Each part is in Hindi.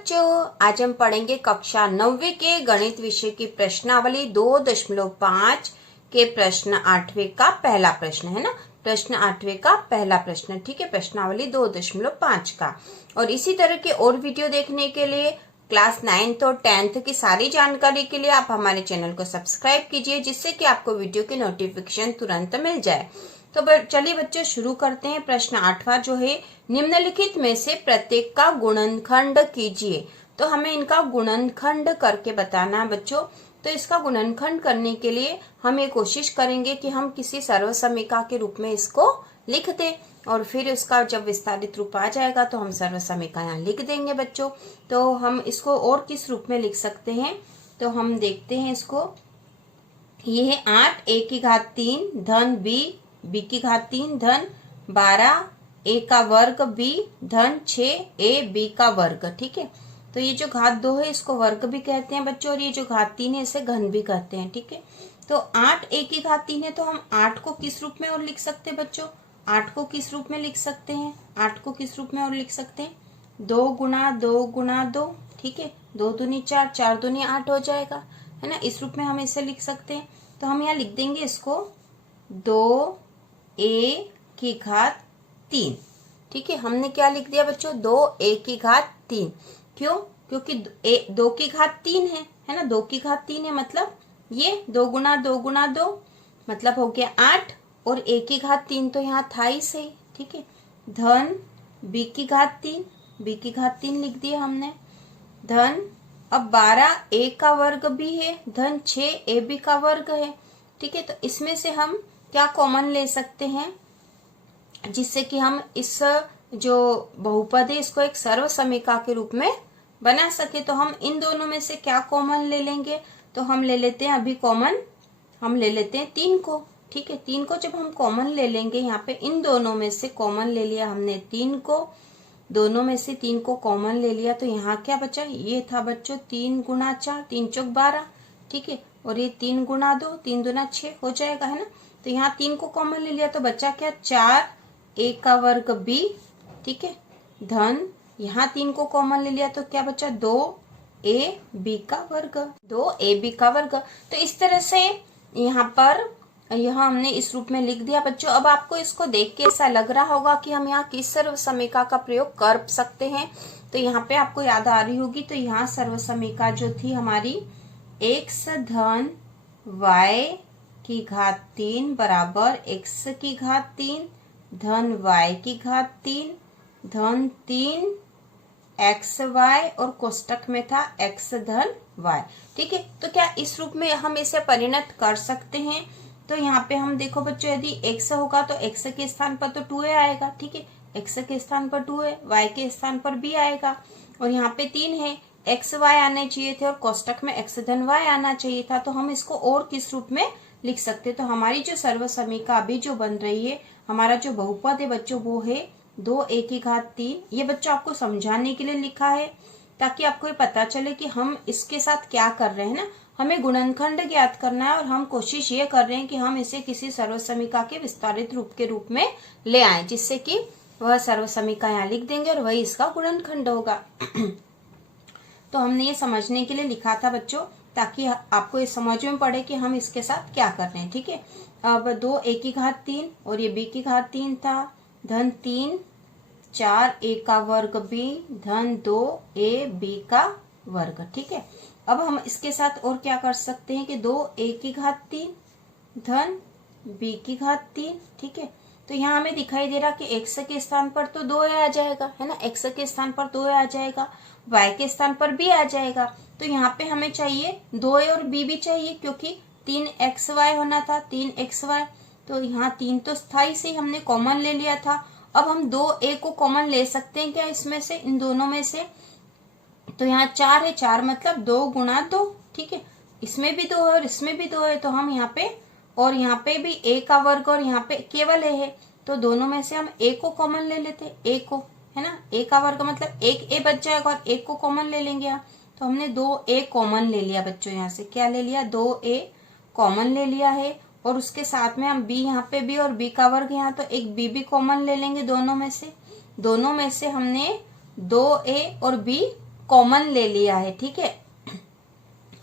बच्चों, आज हम पढ़ेंगे कक्षा 9वीं के गणित विषय की प्रश्नावली 2.5 के प्रश्न 8वें का पहला प्रश्न है ना। प्रश्न 8वें का पहला प्रश्न, ठीक है, प्रश्नावली 2.5 का। और इसी तरह के और वीडियो देखने के लिए क्लास 9th और 10th की सारी जानकारी के लिए आप हमारे चैनल को सब्सक्राइब कीजिए, जिससे कि आपको वीडियो की नोटिफिकेशन तुरंत मिल जाए। तो चलिए बच्चों शुरू करते हैं। प्रश्न 8वां जो है, निम्नलिखित में से प्रत्येक का गुणनखंड कीजिए। तो हमें इनका गुणनखंड करके बताना है बच्चों। तो इसका गुणनखंड करने के लिए हम ये कोशिश करेंगे कि हम किसी सर्वसमीका के रूप में इसको लिख दें, और फिर उसका जब विस्तारित रूप आ जाएगा तो हम सर्वसमीका यहाँ लिख देंगे बच्चों। तो हम इसको और किस रूप में लिख सकते हैं, तो हम देखते हैं इसको। ये है 8 a की घात 3 धन b की घात 3 धन 12 a का वर्ग b धन 6 a b का वर्ग, ठीक है। तो ये जो घात 2 है इसको वर्ग भी कहते हैं बच्चों, और ये जो घात 3 है इसे घन भी कहते हैं, ठीक है। तो 8 a की घात 3 है, तो हम 8 को किस रूप में और लिख सकते हैं बच्चों? 8 को किस रूप में लिख सकते हैं? 8 को किस रूप में और लिख सकते हैं? 2 गुणा 2 गुणा 2, ठीक है। 2 दूनी 4, 4 दूनी 8 हो जाएगा, है ना। इस रूप में हम इसे लिख सकते हैं। तो हम यहाँ लिख देंगे इसको 2 a की घात 3, ठीक है। हमने क्या लिख दिया बच्चों? 2 a की घात 3। क्यों? क्योंकि 2 की घात 3 है ना। 2 की घात 3 है, मतलब ये 2 गुना 2 गुना 2 मतलब हो गया 8, और a की घात 3 तो यहाँ था ही सही, ठीक है। धन b की घात 3, b की घात 3 लिख दिया हमने, धन अब 12 a का वर्ग भी है धन 6 a b का वर्ग है, ठीक है। तो इसमें से हम क्या कॉमन ले सकते हैं, जिससे कि हम इस जो बहुपद है इसको एक सर्वसमीका के रूप में बना सके। तो हम इन दोनों में से क्या कॉमन ले लेंगे, तो हम ले लेते हैं अभी कॉमन, हम ले लेते हैं 3 को, ठीक है। 3 को जब हम कॉमन ले लेंगे, यहाँ पे इन दोनों में से कॉमन ले लिया हमने 3 को, दोनों में से 3 को कॉमन ले लिया, तो यहाँ क्या बचा? ये था बच्चों 3 गुना 4, 3 चौक 12, ठीक है। और ये 3 गुना 2, 3 दूना 6 हो जाएगा, है ना। तो यहाँ 3 को कॉमन ले लिया, तो बचा क्या? 4 a का वर्ग b, ठीक है, धन यहाँ 3 को कॉमन ले लिया तो क्या बचा? 2 a b का वर्ग, 2 a b का वर्ग। तो इस तरह से यहाँ पर हमने इस रूप में लिख दिया बच्चों। अब आपको इसको देख के ऐसा लग रहा होगा कि हम यहाँ किस सर्वसमीका का प्रयोग कर सकते हैं। तो यहाँ पे आपको याद आ रही होगी, तो यहाँ सर्वसमीका जो थी हमारी x धन y की घात 3 बराबर x की घात 3 धन y की घात 3 धन 3 xy, और कोष्टक में था x धन y, ठीक है। तो क्या इस रूप में हम इसे परिणत कर सकते हैं? तो यहाँ पे हम देखो बच्चों, यदि x होगा तो x के स्थान पर तो 2a आएगा, ठीक है। x के स्थान पर 2 है, y के स्थान पर b आएगा, और यहाँ पे 3 है, x y आने चाहिए थे और कोष्टक में x धन y आना चाहिए था। तो हम इसको और किस रूप में लिख सकते? तो हमारी जो सर्वसमीका अभी जो बन रही है, हमारा जो बहुपद है बच्चों, वो है 2 a की घात 3। ये बच्चों आपको समझाने के लिए लिखा है, ताकि आपको ये पता चले कि हम इसके साथ क्या कर रहे हैं ना। हमें गुणनखंड ज्ञात करना है, और हम कोशिश ये कर रहे हैं कि हम इसे किसी सर्वसमीका के विस्तारित रूप के रूप में ले आए, जिससे कि वह सर्वसमीका यहाँ लिख देंगे और वही इसका गुणनखंड होगा। तो हमने ये समझने के लिए लिखा था बच्चों, ताकि आपको ये समझ में पड़े कि हम इसके साथ क्या कर रहे हैं, ठीक है। अब 2 a की घात 3 और ये b की घात 3 था, धन 3 4 a का वर्ग b धन 2 a b का वर्ग, ठीक है। अब हम इसके साथ और क्या कर सकते हैं कि 2 a की घात 3 धन b की घात 3, ठीक है। तो यहाँ हमें दिखाई दे रहा कि x के स्थान पर तो 2a आ जाएगा, है ना। x के स्थान पर 2a आ जाएगा, y के स्थान पर b आ जाएगा। तो यहाँ पे हमें चाहिए 2a और b भी चाहिए, क्योंकि 3xy होना था, 3xy। तो यहाँ 3 तो स्थाई से हमने कॉमन ले लिया था। अब हम 2a को कॉमन ले सकते हैं क्या इसमें से, इन दोनों में से? तो यहाँ 4 है, 4 मतलब 2 गुणा 2, ठीक है। इसमें भी 2 है और इसमें भी 2 है, तो हम यहाँ पे, और यहाँ पे भी a का वर्ग और यहाँ पे केवल a है, तो दोनों में से हम a को कॉमन ले लेते, a को, है ना। a का वर्ग मतलब 1 a बच जाएगा, और 1 को कॉमन ले लेंगे यहाँ। तो हमने 2a कॉमन ले लिया बच्चों, यहाँ से क्या ले लिया? 2a कॉमन ले लिया है, और उसके साथ में हम b, यहाँ पे b और b का वर्ग यहाँ, तो एक b भी कॉमन ले लेंगे दोनों में से। दोनों में से हमने 2a और b कॉमन ले लिया है, ठीक है।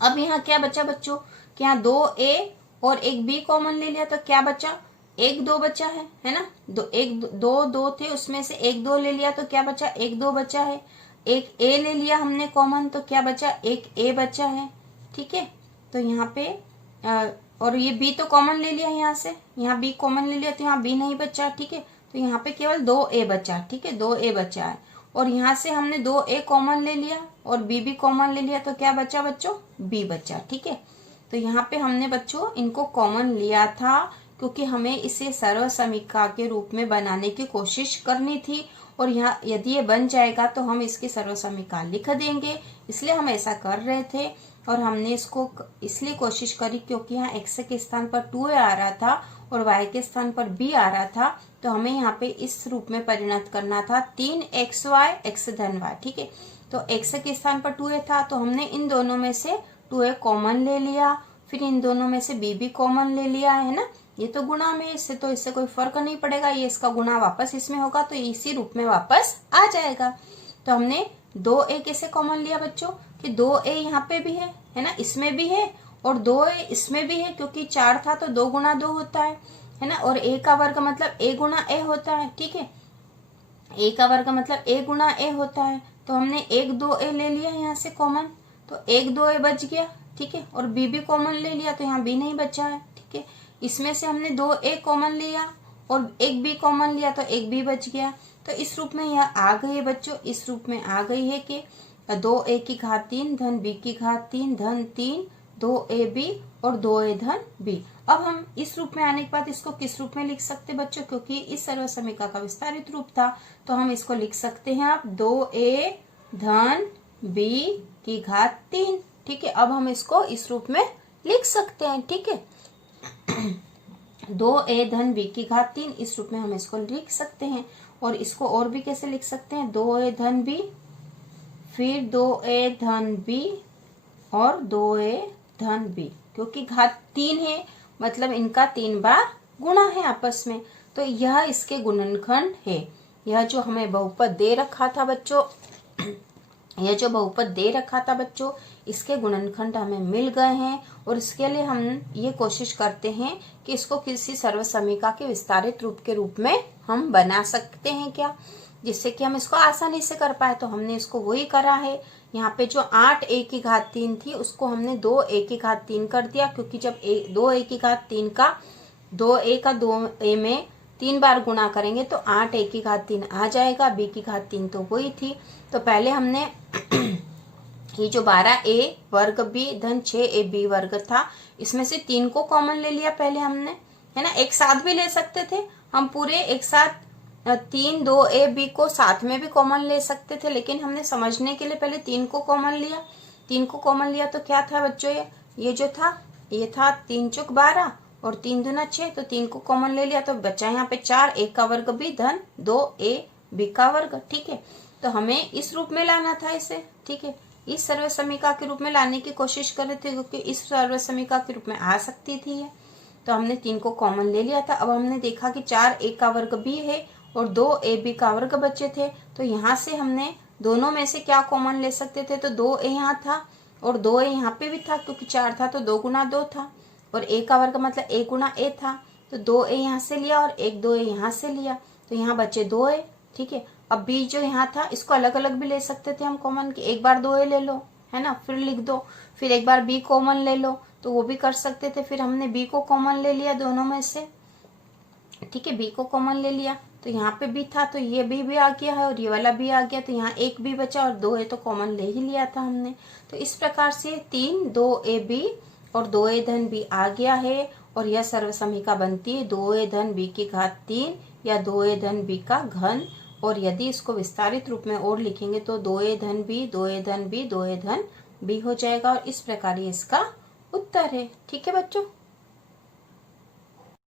अब यहाँ क्या बचा बच्चों कि यहाँ 2a और एक b कॉमन ले लिया, तो क्या बचा, 1 2 बचा है ना। 2 थे, उसमें से 1 2 ले लिया तो क्या बचा, 1 2 बचा है। एक a ले लिया हमने कॉमन, तो क्या बचा, एक a बचा है, ठीक है। तो यहाँ पे और ये b तो कॉमन ले लिया यहाँ से, यहाँ b कॉमन ले लिया तो यहाँ b नहीं बचा, ठीक है। तो यहाँ पे केवल 2a बचा, ठीक है, 2a बचा है। और यहाँ से हमने 2a कॉमन ले लिया और b भी कॉमन ले लिया, तो क्या बचा बच्चों, b बचा, ठीक है। तो यहाँ पे हमने बच्चों इनको कॉमन लिया था क्योंकि हमें इसे सर्व समीकरण के रूप में बनाने की कोशिश करनी थी, और यहाँ यदि ये बन जाएगा तो हम इसकी सर्व समीकरण लिख देंगे, इसलिए हम ऐसा कर रहे थे। और हमने इसको इसलिए कोशिश करी क्योंकि यहाँ x के स्थान पर 2a आ रहा था और y के स्थान पर b आ रहा था, तो हमें यहाँ पे इस रूप में परिणत करना था 3xy x धन y, ठीक है। तो x के स्थान पर 2a था, तो हमने इन दोनों में से 2a कॉमन ले लिया, फिर इन दोनों में से b भी कॉमन ले लिया है ना। ये तो गुणा में, इससे कोई फर्क नहीं पड़ेगा, ये इसका गुणा वापस इसमें होगा तो इसी रूप में वापस आ जाएगा। तो हमने 2a कैसे कॉमन लिया बच्चों कि 2a यहाँ पे भी है ना, इसमें भी है और 2a इसमें भी है, क्योंकि 4 था तो 2 गुणा 2 होता है ना। और a का वर्ग मतलब a गुणा a होता है, ठीक है। a का वर्ग मतलब a गुणा a होता है। तो हमने 1 2a ले लिया यहाँ से कॉमन, तो 1 2a बच गया, ठीक है। और b भी कॉमन ले लिया तो यहाँ b नहीं बचा है, ठीक है। इसमें से हमने 2a कॉमन लिया और एक b कॉमन लिया तो एक b बच गया। तो इस रूप में यह आ गई है बच्चों, इस रूप में आ गई है कि 2a की घात 3 धन b की घात 3 धन 3 2ab और 2a धन b। अब हम इस रूप में आने के बाद इसको किस रूप में लिख सकते बच्चों, क्योंकि इस सर्व समीकरण का विस्तारित रूप था, तो हम इसको लिख सकते हैं आप 2a धन b की घात 3, ठीक है। अब हम इसको इस रूप में लिख सकते हैं, ठीक है। 2a धन b की घात 3, इस रूप में हम इसको लिख सकते हैं। और इसको और भी कैसे लिख सकते हैं, 2a धन b, फिर 2a धन b और 2a धन b, क्योंकि घात 3 है मतलब इनका 3 बार गुणा है आपस में, तो यह इसके गुणनखंड है। यह जो हमें बहुपद दे रखा था बच्चों, यह जो बहुपद दे रखा था बच्चों, इसके गुणनखंड हमें मिल गए हैं। और इसके लिए हम ये कोशिश करते हैं कि इसको किसी सर्व समीकरण के विस्तारित रूप के रूप में हम बना सकते हैं क्या, जिससे कि हम इसको आसानी से कर पाए। तो हमने इसको वही करा है। यहाँ पे जो 8a की घात 3 थी उसको हमने 2a की घात 3 कर दिया, क्योंकि जब 2a की घात 3 का 2a का 2a में 3 बार गुणा करेंगे तो 8a की घात 3 आ जाएगा, b की घात 3 तो वही थी। तो पहले हमने ये जो 12a वर्ग b धन 6ab वर्ग था, इसमें से 3 को कॉमन ले लिया पहले हमने, है ना। एक साथ भी ले सकते थे हम, पूरे एक साथ 3 2ab को साथ में भी कॉमन ले सकते थे, लेकिन हमने समझने के लिए पहले 3 को कॉमन लिया। 3 को कॉमन लिया तो क्या था बच्चों, ये जो था ये था 3 चौक 12 और 3 दूना 6, तो 3 को कॉमन ले लिया तो बचा यहाँ पे 4, a का वर्ग b धन 2ab का वर्ग, ठीक है। तो हमें इस रूप में लाना था इसे, ठीक है। इस सर्व समीकरण के रूप में लाने की कोशिश कर रहे थे, क्योंकि इस सर्व समीकरण के रूप में आ सकती थी ये। तो हमने 3 को कॉमन ले लिया था। अब हमने देखा कि 4a का वर्ग b है और 2ab का वर्ग बचे थे, तो यहाँ से हमने दोनों में से क्या कॉमन ले सकते थे, तो 2a यहाँ था और 2a यहाँ पे भी था, क्योंकि 4 था तो 2 गुना 2 था, और a का वर्ग मतलब a गुना a था, तो 2a यहाँ से लिया और एक 2a यहाँ से लिया, तो यहाँ बचे 2a, ठीक है। अब b जो यहाँ था इसको अलग अलग भी ले सकते थे हम कॉमन, कि एक बार 2a ले लो, है ना, फिर लिख दो, फिर एक बार b कॉमन ले लो, तो वो भी कर सकते थे। फिर हमने b को कॉमन ले लिया दोनों में से, ठीक है, b को कॉमन ले लिया, तो यहाँ पे b था तो ये b भी आ गया है और ये वाला b आ गया, तो यहाँ एक b बचा और 2a तो कॉमन ले ही लिया था हमने। तो इस प्रकार से 3 2ab और 2a धन b आ गया है, और यह सर्व समीकरण बनती है 2a धन b की घात 3 या 2a धन b का घन। और यदि इसको विस्तारित रूप में और लिखेंगे तो 2a धन b 2a धन b 2a धन b हो जाएगा, और इस प्रकार ये इसका उत्तर है, ठीक है बच्चों।